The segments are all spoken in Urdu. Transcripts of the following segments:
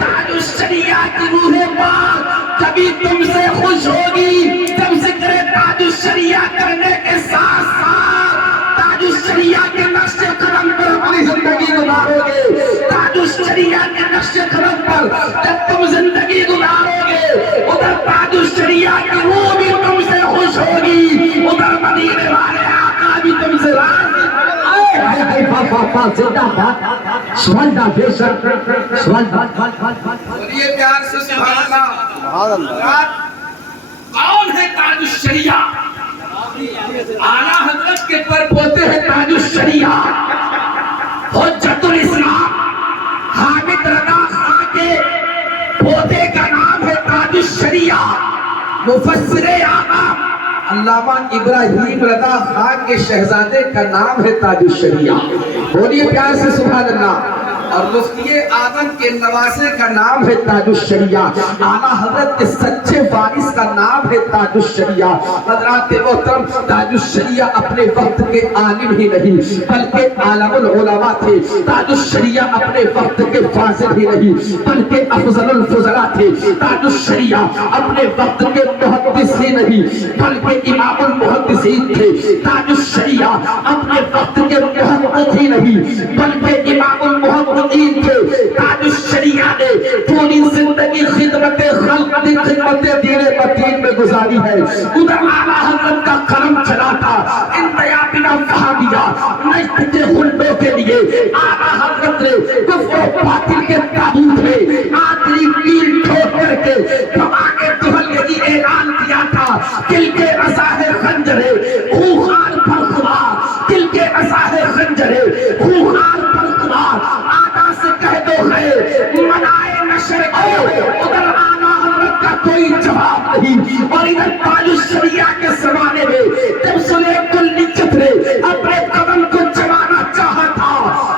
تاج الشریعہ کی روح پاک کبھی تم سے خوش ہوگی جب ذکر تاج الشریعہ کرنے کے ساتھ ساتھ تاج الشریعہ کے نقش قدم پر اپنی زندگی گزارو گے. تاج الشریعہ کے نقش قدم پر جب تم زندگی گزارو گے ادھر تاج الشریعہ کی روح بھی تم سے خوش ہوگی, ادھر مدینے والے آقا بھی تم سے راضی. بولیے پیار سے سبحان اللہ. کون ہے تاج الشریعہ؟ اعلیٰ حضرت کے پر پوتے ہیں تاج الشریعہ, حجت الاسلام حامد رضا خان کے پوتے کا نام ہے تاج الشریعہ. مفسر اعظم علامہ ابراہیم رضا خان کے شہزادے کا نام ہے تاج الشریعہ. بولیے پیار سے سبحان اللہ. اور مفتی اعظم کے نواسے کا نام ہے تاج الشریعہ. اعلیٰ حضرت کے سچے وارث کا نام ہے تاج الشریعہ. حضرات محترم, تاج الشریعہ اپنے وقت کے عالم ہی نہیں بلکہ عالم العلماء تھے. تاج الشریعہ اپنے وقت کے فاضل ہی نہیں بلکہ افضل الفضلاء تھے. تاج الشریعہ اپنے وقت کے محدث ہی نہیں بلکہ امام المحدثین تھے. تاج الشریعہ اپنے وقت کے محدث ہی نہیں بلکہ امام المحدثین تھے. تاج الشریعہ نے پوری زندگی خدمت خلق کی خدمت دین متین میں گزاری ہے. ادھر اعلیٰ حضرت کا قلم چلا تھا انتیابنا وہابیہ نجد کے خلدوں کے لیے. اعلیٰ حضرت نے کفر و باطل کے تابوت میں آخری کیل ٹھوک کر کے کمانے دہل یہی اعلان کیا تھا, دل کے رساہ خنجرے خوخار پر خدا, دل کے رساہ خنجرے خوخار پر خدا. آدھا سے کہہ دو ہے منائے نشر کو, ادھر اعلیٰ حضرت کا کوئی جواب نہیں. اور ادھر تاج الشریعہ کے زمانے میں جب سلیق النجت نے اپنے قدم کو جمانا چاہا تھا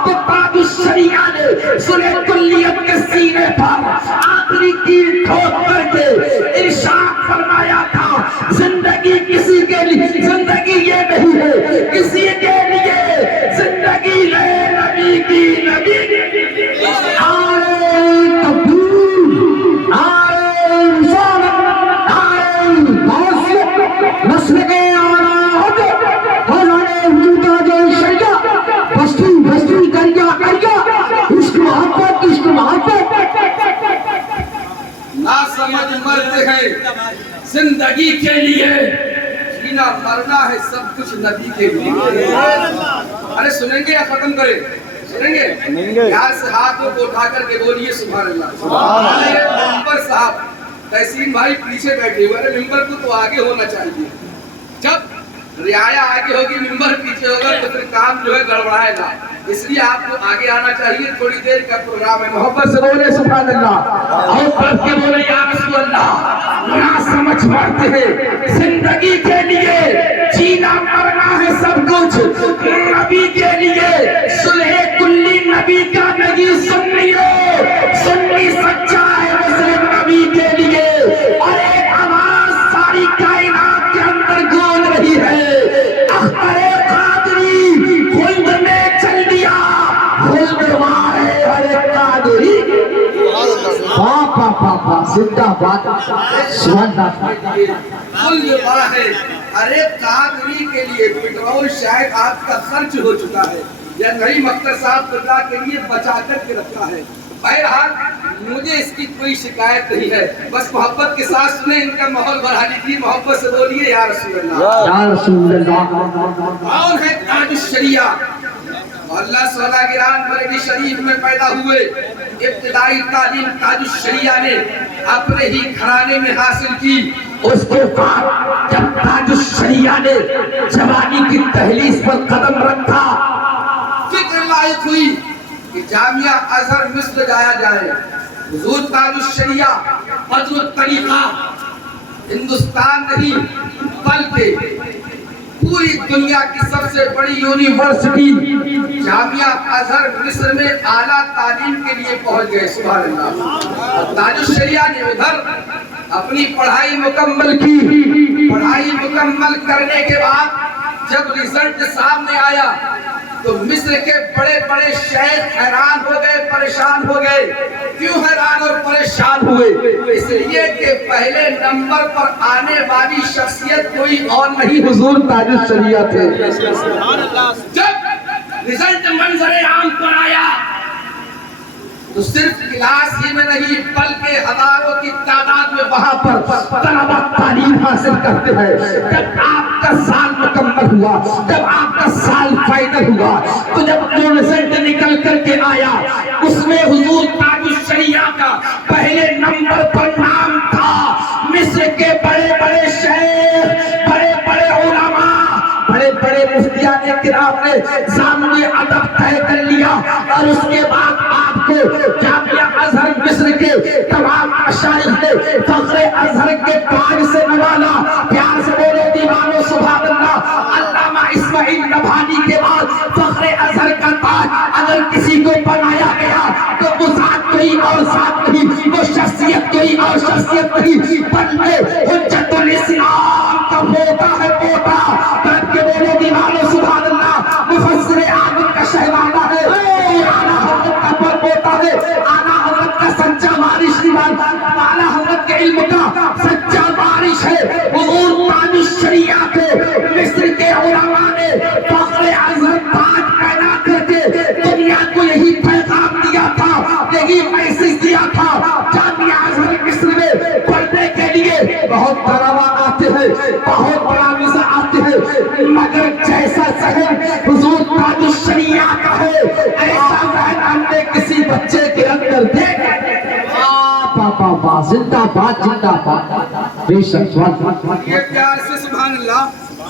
تو تاج الشریعہ نے سلیق النجت کے سینے پر آخری کیل ٹھوک کر کے ارشاد فرمایا تھا, زندگی کسی کے لیے زندگی یہ نہیں ہے کسی کے لیے, زندگی لے نبی کی. نبی سمجھ مرتے ہیں زندگی کے لیے, جینا مرنا ہے سب کچھ نبی کے لیے. ارے سنیں گے یا ختم کریں؟ سنیں گے. یہاں سے ہاتھوں کو اٹھا کر کے بولیے سبحان اللہ. ممبر صاحب تحسین بھائی پیچھے بیٹھے ہوئے, ارے ممبر کو تو آگے ہونا چاہیے. جب رعایا آگے ہوگی ممبر پیچھے ہوگا تو پھر کام جو ہے گڑبڑائے گا. اس لیے آپ کو آگے آنا چاہیے. تھوڑی دیر کا پروگرام ہے. محبت سے بولے سبحان اللہ, اور پڑھ کے بولے یا رسول اللہ. نہ سمجھ پاتے ہیں زندگی کے لیے جینا مرنا ہے سب کچھ نبی کے لیے. صلح کلی نبی کا نہیں سنی ہو, سنی سچا ہے مسلم نبی کے لیے. اور ایک آواز ساری کائنات کے اندر گونج رہی ہے, اختر قادری خلد میں چل دیا, خلد مارے ہر قادری. زندہ باد بڑا ہے. ارے قادری کے لیے پیٹرول شاید آپ کا خرچ ہو چکا ہے یا نہیں مختار صاحب اللہ کے لیے بچا کر کے رکھا ہے. بہرحال مجھے اس کی کوئی شکایت نہیں ہے, بس محبت کے ساتھ سنیں, ان کا ماحول بڑھا لیجیے. محبت سے بولیے یا رسول اللہ. یا رسول اللہ. کون ہے تاج الشریعہ؟ اللہ صلی گران بریلی شریف میں پیدا ہوئے. ابتدائی تعلیم تاج الشریعہ نے اپنے ہی گھرانے میں حاصل کی. اس کے بعد جب تاج الشریعہ نے جوانی کی دہلیز پر قدم رکھا, فکر لائق ہوئی کہ جامعہ ازہر مصر جایا جائے. حضور تاج الشریعہ بدر الطریقہ ہندوستان نہیں بلکہ پوری دنیا کی سب سے بڑی یونیورسٹی جامعہ ازہر مصر میں اعلیٰ تعلیم کے لیے پہنچ گئے. سبحان اللہ. تاج الشریعہ نے ادھر اپنی پڑھائی مکمل کی. پڑھائی مکمل کرنے کے بعد جب رزلٹ سامنے آیا تو مصر کے بڑے بڑے شیخ حیران ہو گئے، پریشان ہو گئے۔ کیوں حیران اور پریشان ہوئے؟ اس لیے کہ پہلے نمبر پر آنے والی شخصیت کوئی اور نہیں، حضور تاج الشریعہ تھے۔ جب رزلٹ منظر عام پر آیا تو صرف کلاس ہی میں نہیں بلکہ ہزاروں کی تعداد میں وہاں پر طلبہ تعلیم حاصل کرتے ہیں۔ جب آپ کا سال مکمل ہوا، جب آپ کا سال فائنل ہوا، تو جب جو رزلٹ نکل کر کے آیا اس میں حضور تاج الشریعہ کا پہلے نمبر پر نام تھا۔ مصر کے بڑے بڑے شیخ، بڑے بڑے علماء، بڑے بڑے مفتیان کرام نے ضابطۂ ادب طے کر لیا، اور اس کے بعد آپ کو جامعہ ازہر مصر کے تمام مشائخ نے فخر ازہر کے تاج سے نوالا۔ پیار سے بولو دیوانو سبحان اللہ۔ علامہ اسماعیل نبھانی کے بعد فخر ازہر کا تاج اگر کسی کو بنایا گیا تو وہ ذات کوئی اور ذات نہیں، وہ شخصیت کوئی اور شخصیت نہیں، بلکہ حجت الاسلام کا پوتا ہے، پوتا۔ کرب کے بولو دیوانو سبحان اللہ۔ مفسر اعظم کا شہزادہ ہے، اعلیٰ حضرت کا پوتا ہے، اعلیٰ حضرت کا سچا وارث نہیں، اعلیٰ حضرت کے علم کا سچا وارث ہے۔ حضور تاج الشریعہ کو مصر کے علماء نے فخر ازہر تاج پہنا کر کے دنیا کو یہی پیغام دیا تھا، یہی میسج دیا تھا۔ جامعہ ازہر مصر میں پڑھنے کے لیے بہت طلبہ آتے ہیں، بہت بڑا ویزا آتے ہیں، مگر جیسا ذہن حضور تاج الشریعہ کا ہے ایسا ذہن ہم نے کسی بچے کے اندر دیکھا۔ زندہ باد، زندہ باد، بے شک۔ یہ پیار سے سبحان اللہ،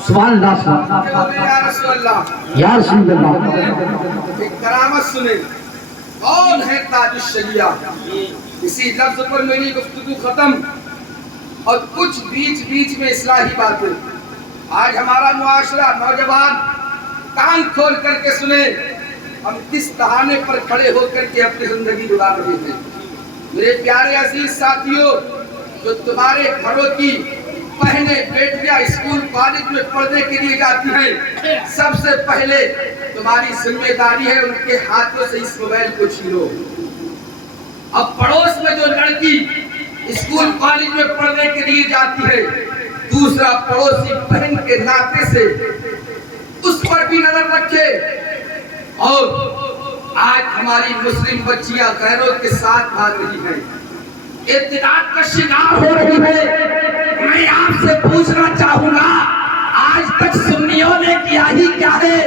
سبحان اللہ، سبحان اللہ، یا رسول اللہ، یا رسول اللہ۔ ایک کرامت سنیں، کون ہے تاج الشریعہ؟ اسی لفظ پر میری گفتگو ختم، اور کچھ بیچ بیچ میں اصلاحی باتیں۔ آج ہمارا معاشرہ، نوجوان کان کھول کر کے سنیں، ہم کس بہانے پر کھڑے ہو کر کے اپنی زندگی گزار رہے ہیں۔ میرے پیارے عزیز ساتھیوں، جو تمہارے گھروں کی بہنیں بیٹیاں اسکول کالج میں پڑھنے کے لیے جاتی ہیں، سب سے پہلے تمہاری ذمہ داری ہے ان کے ہاتھوں سے اس موبائل کو چھینو۔ اب پڑوس میں جو لڑکی اسکول کالج میں پڑھنے کے لیے جاتی ہے، دوسرا پڑوسی بہن کے ناطے سے اس پر بھی نظر رکھے۔ اور آج ہماری مسلم بچیاں غیروں کے ساتھ بھاگ رہی ہیں، ارتداد کا شکار ہو رہی ہے۔ میں آپ سے پوچھنا چاہوں گا، آج تک سنیوں نے کیا ہی کیا ہے؟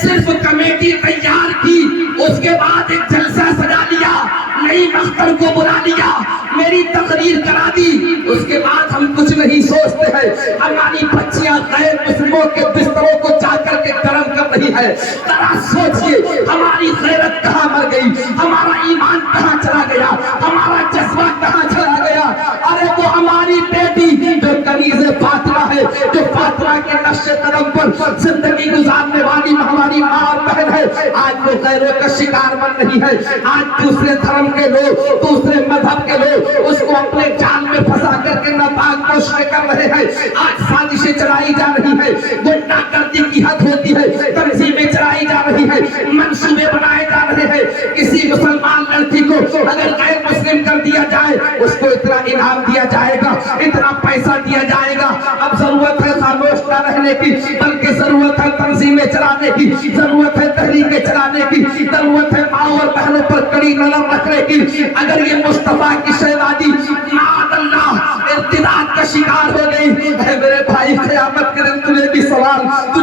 صرف کمیٹی تیار کی، اس کے بعد ایک جلسہ سجا لیا، نئی مختر کو بلا لیا، میری تقریر کرا دی، اس کے بعد ہم کچھ نہیں سوچتے ہیں۔ ہماری بچیاں غیر مسلموں کے بستروں کو جا کر کے گرم کر رہی ہے۔ ذرا سوچئے ہماری غیرت کہاں مر گئی، ہمارا ایمان کہاں چلا گیا، ہمارا جذبہ کہاں چلا گیا؟ ارے وہ ہماری بیٹی جو کنیز فاطمہ ہے، جو فاطمہ کے نقش قدم پر زندگی گزارنے والی ہماری ماں اور بہن ہے، آج وہ غیروں کا شکار بن رہی ہے۔ آج دوسرے دھرم کے لوگ، دوسرے مذہب کے لوگ اس کو اپنے جال میں پھنسا کر کے ناپاک کوششیں کر رہے ہیں۔ آج سازشیں چلائی جا رہی ہیں، گنڈا گردی کی حد ہوتی ہے، تنظیمیں چلائی جا رہی ہیں، منصوبے بنائے جا رہے ہیں۔ کسی مسلمان لڑکی کو اگر غیر مسلم کر دیا جائے، اس کو اتنا انعام دیا جائے گا، اتنا پیسہ دیا جائے گا۔ اب ضرورت ہے خاموش نہ رہنے کی، بلکہ ضرورت ہے تنظیمیں چلانے کی، ضرورت ہے تحریکیں چلانے کی، ضرورت ہے ماں اور بہنوں پر کڑی نظر رکھنے کی۔ اگر یہ مصطفیٰ کی شہزادی معاذ اللہ ارتداد کا شکار ہو گئی، اے میرے بھائی قیامت کے دن تجھ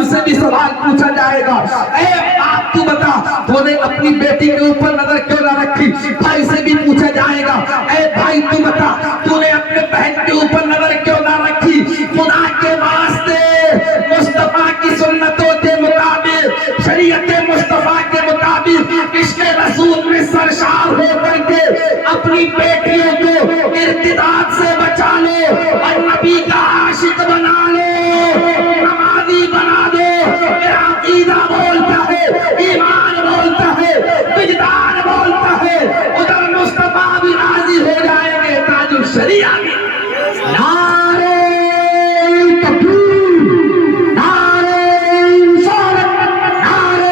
سے بھی سوال پوچھا جائے گا۔ اے باپ تو بتا، تو نے اپنی بیٹی کے اوپر نظر کیوں نہ رکھی؟ بھائی سے بھی پوچھا جائے گا۔ اے بھائی تو بتا، تو نے اپنے بہن کے اوپر نظر کیوں نہ رکھی؟ خدا کے واسطے مصطفیٰ کی سنتوں کے مطابق، شریعت مصطفیٰ کے مطابق، عشق رسول میں سرشار ہو کر کے اپنی بیٹیوں کو ارتداد سے بچا لو اور نبی کا عاشق بنا لو، نمازی بنا دو۔ میرا عقیدہ بولتا ہے، ایمان بولتا ہے، وجدان بولتا ہے، ادھر مصطفیٰ بھی راضی ہو جائیں گے، تاج الشریعہ بھی۔ نعرہ تکبیر، نعرہ رسالت، نعرہ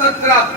17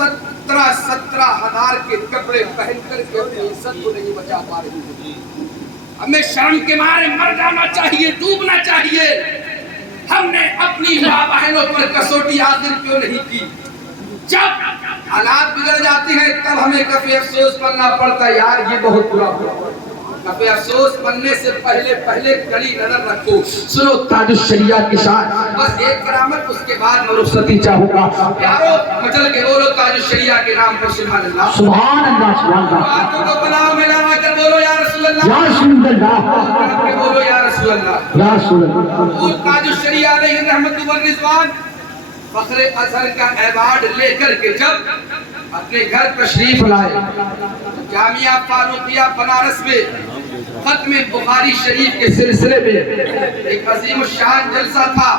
17,000 کے کپڑے پہن کر کے اپنی عزت کو نہیں بچا پا رہی ہے. ہمیں شرم کے مارے مر جانا چاہیے, ڈوبنا چاہیے. ہم نے اپنی ماں بہنوں پر کسوٹی آخر کیوں نہیں کی؟ جب حالات بگڑ جاتے ہیں تب ہمیں کبھی افسوس کرنا پڑتا ہے, یار یہ بہت برا ہوا. کبھی افسوس بننے سے پہلے کڑی نظر رکھو. سنو تاج الشریعہ کی شان. بس ایک کرامت, اس کے بعد میں رخصتی چاہوں گا. پیارو مچل کے بولو تاج الشریعہ کے نام پر سبحان اللہ. سبحان اللہ سبحان اللہ آنکھوں کو بناؤ میں لگا کر بولو یا رسول اللہ. یا رسول اللہ آنکھ کے بولو یا رسول اللہ. یا رسول اللہ. اور تاج الشریعہ علیہ رحمت و رضوان فخر ازہر کا ایوارڈ لے کر کے جب اپنے گھر تشریف لائے, جامعہ فاروقیہ بنارس میں ختم بخاری شریف کے سلسلے میں ایک عظیم الشان جلسہ تھا.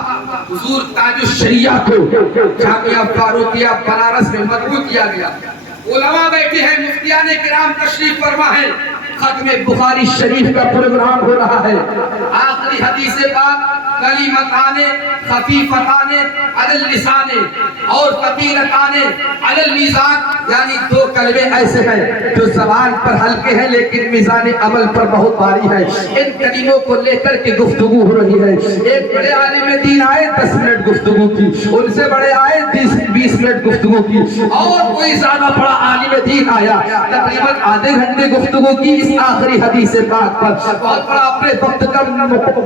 حضور تاج الشریعہ کو جامعہ فاروقیہ بنارس میں مدعو کیا گیا. علماء بیٹھے ہیں, مفتیان کرام تشریف فرما ہے. ختم بخاری شریف کا پروگرام ہو رہا ہے. آخری حدیث پاک کلمتان خفیفتان علی اللسان اور ثقیلتان علی المیزان, یعنی دو کلمے ایسے ہیں جو زبان پر ہلکے ہیں لیکن میزان عمل پر بہت بھاری ہے. ان کلموں کو لے کر کے گفتگو ہو رہی ہے. ایک بڑے عالم دین آئے 10 منٹ گفتگو کی, ان سے بڑے آئے 20 منٹ گفتگو کی, اور کوئی زیادہ بڑا عالم دین آیا تقریباً آدھے گھنٹے گفتگو کی اس آخری حدیث پاک پر. بہت بڑا اپنے وقت کا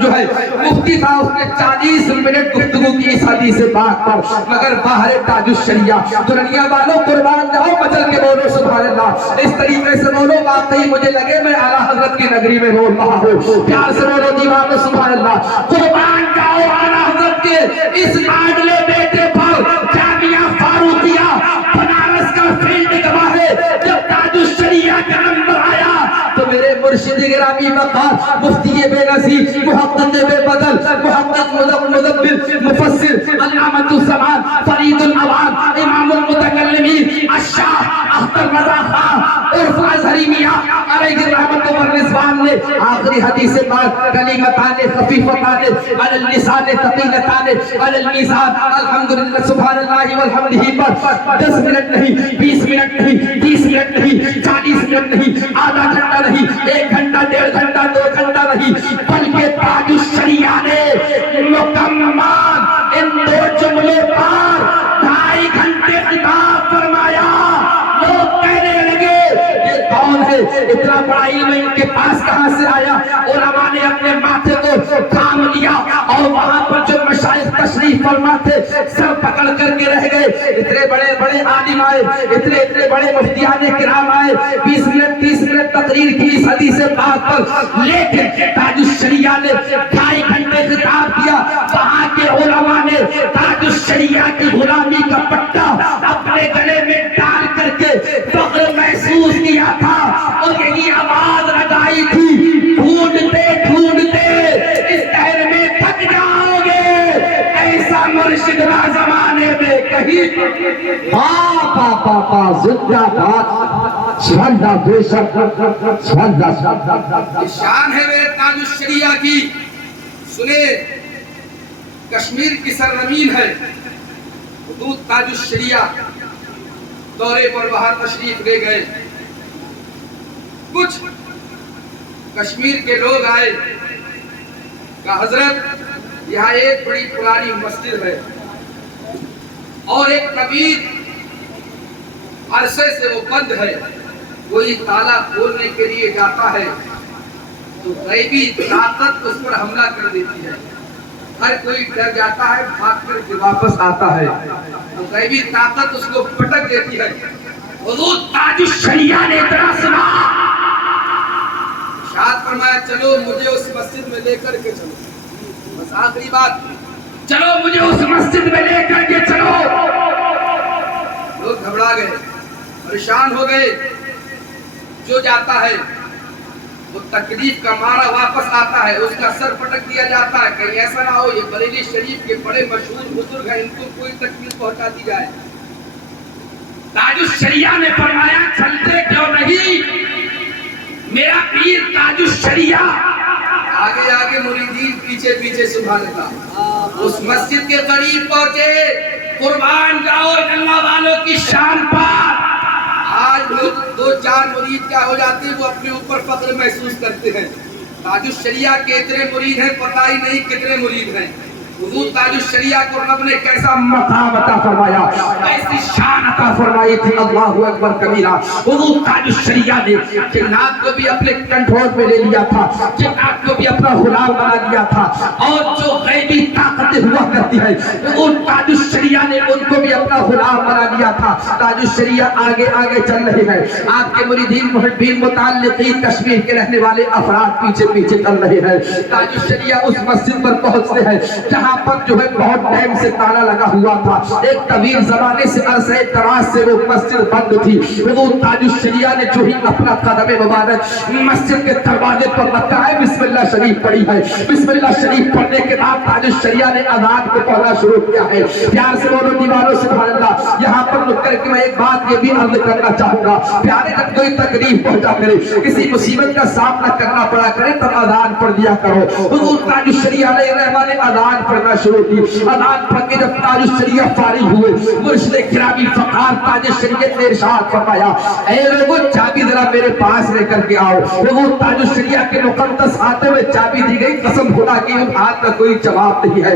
جو ہے مفتی تھا, اس نے 40 منٹ گفتگو کی اس حدیث پاک پر. مگر باہر تاج الشریعہ دنیا والوں قربان جاؤ, مچل کے بولو سبحان اللہ. اس طریقے سے بولو واقعی مجھے لگے میں اعلیٰ حضرت کی نگری میں بول رہا ہوں. پیار سے بولو دیوانو سبحان اللہ. قربان جاؤ اعلیٰ حضرت کے اس لاڈلے بیٹے پر جامعہ فاروقیہ بنارس کا فیلڈ گواہ ہے. جب تاج الشریعہ کا نمبر آیا تو میرے مرشد گرامی وقار مفتی بے نظیر محقق بے بدل محقق مدبر مفسر علامۃ الزمان فرید العوام امام المتکلمین الشاہ اختر رضا خان عرف ازہری میاں علیہ رحمت و رضوان نے آخری حدیث پاک کلمتان خفیفتان علی اللسان ثقیلتان علی المیزان الحمدللہ سبحان اللہ والحمدہ پر 10 منٹ نہیں, 20 منٹ نہیں, 30 منٹ نہیں, 40 منٹ نہیں, آدھا گھنٹہ نہیں, 1 گھنٹہ, 1.5 گھنٹہ, 2 گھنٹہ نہیں, بلکہ تاج الشریعہ نے مکمل ان 2 جملوں پر 2.5 گھنٹے خطاب فرمایا. لوگ کہنے لگے یہ کون ہے, اتنا بڑا علم ان کے پاس کہاں سے آیا؟ علماء نے اپنے ماتھے کو تھام لیا اور وہاں پر جو مشائخ تشریف فرما تھے سر پکڑ کر کے رہ گئے. اتنے بڑے بڑے عالم آئے, اتنے بڑے مفتیان کرام آئے, 20 منٹ 30 منٹ تقریر کی اس حدیث پاک پر, لیکن تاج الشریعہ نے 2.5 گھنٹے خطاب کیا. وہاں کے علماء نے تاج الشریعہ کی غلامی کا پٹا اپنے گلے میں ڈال کر کے فخر محسوس کیا تھا اور یہی آواز لگائی تھی, ڈھونڈتے ڈھونڈتے اس دہر میں تھک جاؤ گے, ایسا مرشد نہ زمانے میں کہیں. پا زندہ باد سبحان اللہ بے شک سبحان اللہ. شان ہے میرے تاج الشریعہ کی. سنے, کشمیر کی سرزمین ہے, حدود تاج الشریعہ دورے پر وہاں تشریف لے گئے. کچھ کشمیر کے لوگ آئے, کہا حضرت یہاں ایک بڑی پرانی مسجد ہے اور ایک طویل عرصے سے وہ بند ہے, کوئی تالا کھولنے کے لیے جاتا ہے تو غیبی طاقت اس پر حملہ کر دیتی ہے. ہر کوئی ڈر جاتا ہے, بھاگ کر کے واپس آتا ہے تو غیبی طاقت اس کو پٹک دیتی ہے. حضور تاج الشریعہ نے اتنا سنا, ارشاد فرمایا چلو مجھے اس مسجد میں لے کر کے چلو. بس آخری بات, چلو مجھے اس مسجد میں لے کر کے چلو. لوگ گھبرا گئے, پریشان ہو گئے. جو جاتا ہے وہ تکلیف کا مارا واپس آتا ہے, اس کا سر پٹک دیا جاتا ہے. کہیں ایسا نہ ہو یہ بریلی شریف کے بڑے مشہور بزرگ ہیں, ان کو کوئی تکلیف پہنچا دی جائے. تاج الشریعہ نے فرمایا چلتے کیوں نہیں, میرا پیر تاج الشریعہ. آگے آگے مریدین پیچھے پیچھے سبحان اللہ. اس مسجد کے قریب پہنچے, قربان جاؤ اللہ والوں کی شان پر آج لوگ دو چار مرید کیا ہو جاتے ہیں وہ اپنے اوپر فخر محسوس کرتے ہیں. تاج الشریعہ کے اتنے مرید ہیں پتہ ہی نہیں کتنے مرید ہیں. حضور تاج الشریعہ کو رب نے کیسا مقام عطا فرمایا, کیسی شان عطا فرمائی تھی. اللہ اکبر کبیرہ. حضور تاج الشریعہ نے جنات کو بھی اپنے کنٹرول میں لے لیا تھا, جنات کو بھی اپنا غلام بنا لیا تھا, اور جو غیبی طاقتیں ہوا کرتی ہے حضور تاج الشریعہ نے ان کو بھی اپنا غلام بنا لیا تھا. تاج الشریعہ آگے آگے چل رہے ہیں. آپ کے مریدین محبین متعلقین کشمیر کے رہنے والے افراد پیچھے پیچھے چل رہے ہیں. تاج الشریعہ اس مسجد پر پہنچتے ہیں جہاں پر جو ہے بہت ٹائم سے تالا لگا ہوا تھا. ایک طویل زمانے سے عرصہ دراز سے وہ مسجد بند تھی. حضور تاج الشریعہ نے جو ہی اپنا قدم مبارک مسجد کے دروازے پر رکھا ہے, بسم اللہ شریف پڑھی ہے. بسم اللہ شریف پڑھنے کے بعد تاج الشریعہ نے اذان کو پڑھنا شروع کیا ہے. پیار سے بولو دیوانوں سبحان اللہ. یہاں پر رک کر کے میں ایک بات یہ بھی عرض کرنا چاہوں گا, پیارے جب کوئی تکلیف پہنچا کرے, کسی مصیبت کا سامنا کرنا پڑا کرے, تب اذان پڑھ دیا کرو. حضور تاج الشریعہ علیہ الرحمہ نے اذان پڑھنا شروع کی. اذان پڑھ کے جب تاج الشریعہ فارغ ہوئے, مرشد گرامی فقار تاج الشریعہ نے ارشاد فرمایا, اے لوگوں چابی ذرا میرے پاس لے کر کے آؤ. وہ تاج الشریعہ کے مقدس ہاتھوں میں چابی دی گئی. قسم خدا کی ان ہاتھ کا کوئی جواب نہیں ہے.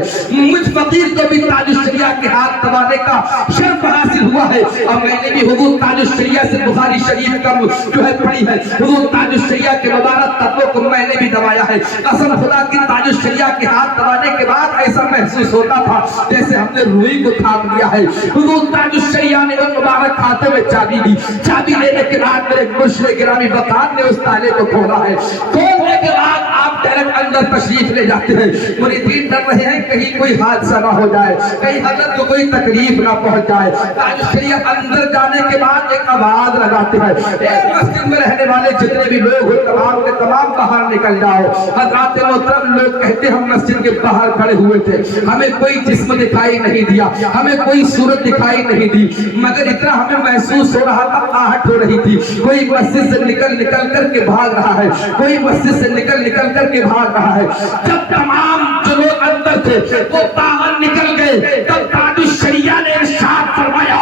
مجھ فقیر کو بھی تاج الشریعہ کے ہاتھ دبانے کا شرف حاصل ہوا ہے, اور میں نے بھی حضور تاج الشریعہ سے بخاری شریف کا جو ہے پڑھی ہے. حضور تاج الشریعہ کے مبارک قدموں کو میں نے بھی دبایا ہے. قسم خدا کی تاج الشریعہ کے ہاتھ دبانے کے بعد ایسا محسوس ہوتا تھا جیسے ہم نے روئی کو تھام لیا ہے. حضور تاج الشریعہ نے ان مبارک ہاتھوں میں چابی دی. چابی لینے کے بعد میرے مرشد گرامی وقار نے اس تالے کو کھولا ہے. کھولنے کے بعد آپ ڈائریکٹ اندر تشریف لے جاتے ہیں. مریدین ڈر رہے ہیں کہیں کوئی حادثہ نہ ہو جائے, کہیں حضرت کو کوئی تکلیف نہ پہنچ جائے. تاج الشریعہ اندر جانے کے بعد ایک آواز لگاتے ہیں, ایک مسجد میں رہنے والے جتنے بھی لوگ ہیں تمام کے تمام باہر نکل جاؤ. حضرات محترم لوگ کہتے ہم مسجد کے باہر کھڑے ہوئے تھے, ہمیں کوئی جسم دکھائی نہیں دیا, ہمیں کوئی صورت دکھائی نہیں دی, مگر اتنا ہمیں محسوس ہو رہا تھا, آہٹ ہو رہی تھی. کوئی مسجد سے نکل کر کے بھاگ رہا ہے, کوئی مسجد سے نکل کر کے بھاگ رہا ہے. جب تمام جو لوگ اندر تھے وہ باہر نکل گئے, تب تاج الشریعہ نے ارشاد فرمایا,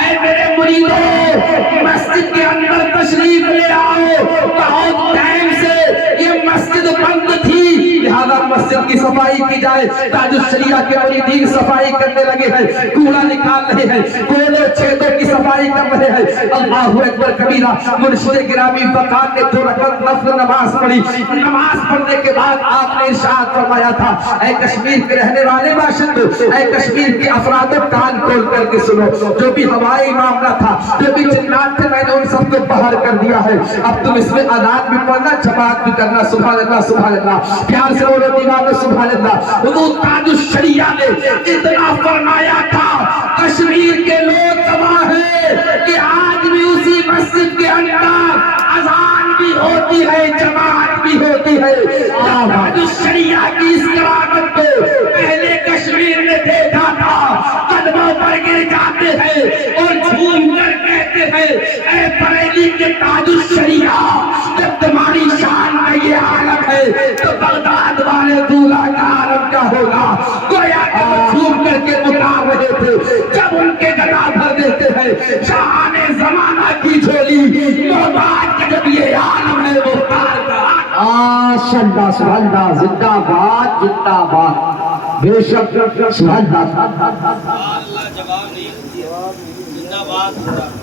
اے میرے مریدوں مسجد کے اندر تشریف لے آؤ. بہت ٹائم سے یہ مسجد بند تھی, لہذا مسجد کی صفائی کی جائے. تاج الشریعہ کے مریدین صفائی کرنے لگے ہیں, کوڑا نکال رہے ہیں, کوڑے چھیدوں کی صفائی کر رہے ہیں. اللہ اکبر کبیرہ. مرشد گرامی وقار نے 2 رکعت نفل نماز پڑھی. نماز پڑھنے کے بعد آپ نے ارشاد فرمایا تھا, اے کشمیر کے رہنے والے باشندوں, اے کشمیر کے افراد کان کھول کر کے سنو, جو بھی ہوائی معاملہ تھا, جو بھی جنات تھے, میں نے ان سب کو باہر کر دیا ہے. اب تم اس میں اذان بھی پڑھنا, جماعت بھی کرنا. سبحان اللہ سبحان اللہ. پیار سے بولو دیوانوں سبحان اللہ. حضور تاج الشریعہ نے اتنا فرمایا تھا, کشمیر کے لوگ گواہ ہیں کہ آج بھی اسی مسجد کے اندر اذان بھی ہوتی ہے, جماعت بھی ہوتی ہے. تاج الشریعہ کی اس کرامت کو پہلے کشمیر میں دیکھا تھا, قدموں پر گر جاتے ہیں اور جھوم کر کہتے ہیں, اے بریلی کے تاج الشریعہ, جب تمہاری شان میں یہ عالم ہے تو بغداد والے دولہ کا عالم کیا ہوگا. گویا کہ وہ جھوم کر کے مکار رہے تھے جب ان کے گدا بھر دیتے ہیں. شاہان زمانہ کی جھولی محبت کے جب یہ عالم ہے وہ کار کا ماشاءاللہ سبحان اللہ. زندہ باد زندہ باد. بے شک سبحان اللہ. اللہ جواب نہیں, زندہ باد.